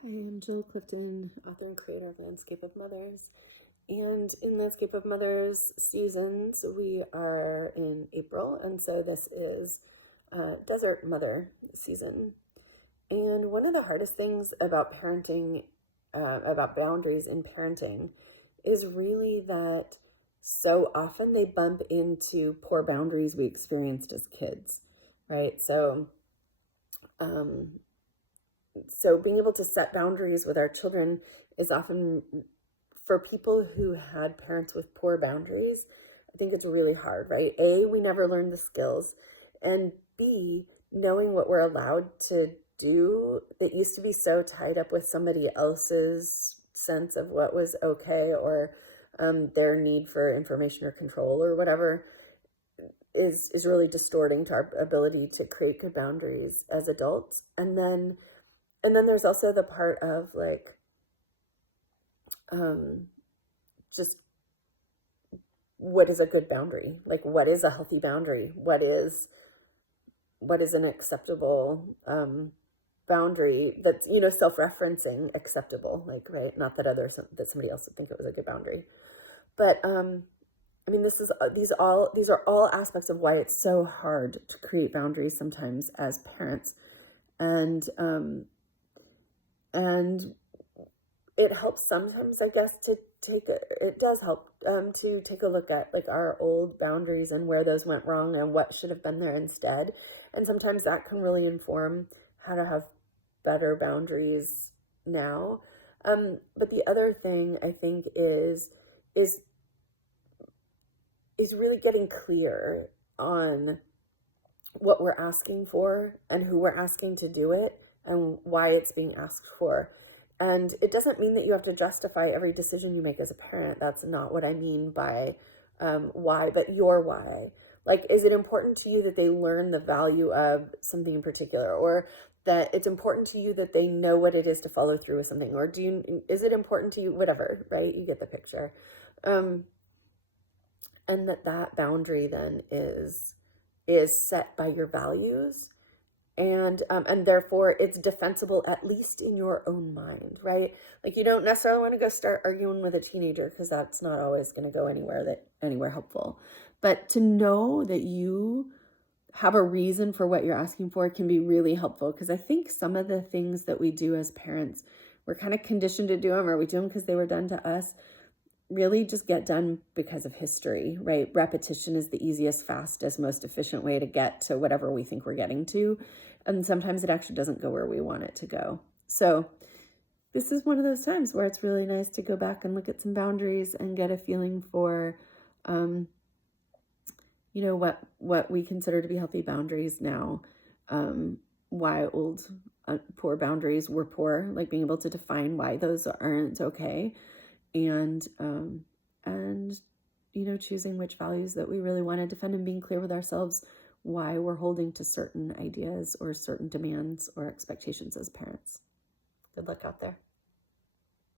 Hi, I'm Jill Clifton, author and creator of Landscape of Mothers. And in Landscape of Mothers seasons, we are in April, and so this is Desert Mother season. And one of the hardest things about parenting, about boundaries in parenting, is really that so often they bump into poor boundaries we experienced as kids, right? Um, so being able to set boundaries with our children is often, for people who had parents with poor boundaries, I think it's really hard, right? A, we never learned the skills, and B, knowing what we're allowed to do that used to be so tied up with somebody else's sense of what was okay, or their need for information or control or whatever, is really distorting to our ability to create good boundaries as adults. And then there's also the part of like, just what is a good boundary? Like, what is a healthy boundary? What is an acceptable boundary that's, self-referencing acceptable? Like, right? Not that that somebody else would think it was a good boundary, but I mean, these are all aspects of why it's so hard to create boundaries sometimes as parents, and and it helps sometimes, I guess, it does help to take a look at like our old boundaries and where those went wrong and what should have been there instead. And sometimes that can really inform how to have better boundaries now. But the other thing I think is really getting clear on what we're asking for and who we're asking to do it and why it's being asked for. And it doesn't mean that you have to justify every decision you make as a parent. That's not what I mean by why, but your why. Like, is it important to you that they learn the value of something in particular, or that it's important to you that they know what it is to follow through with something, or is it important to you, whatever, right? You get the picture. And that boundary then is set by your values, and therefore it's defensible, at least in your own mind, right? Like, you don't necessarily want to go start arguing with a teenager, because that's not always going to go anywhere helpful. But to know that you have a reason for what you're asking for can be really helpful, because I think some of the things that we do as parents, we're kind of conditioned to do them, or we do them because they were done to us, really just get done because of history, right? Repetition is the easiest, fastest, most efficient way to get to whatever we think we're getting to. And sometimes it actually doesn't go where we want it to go. So this is one of those times where it's really nice to go back and look at some boundaries and get a feeling for, what we consider to be healthy boundaries now. Why old, poor boundaries were poor, like being able to define why those aren't okay. And choosing which values that we really want to defend, and being clear with ourselves why we're holding to certain ideas or certain demands or expectations as parents. Good luck out there.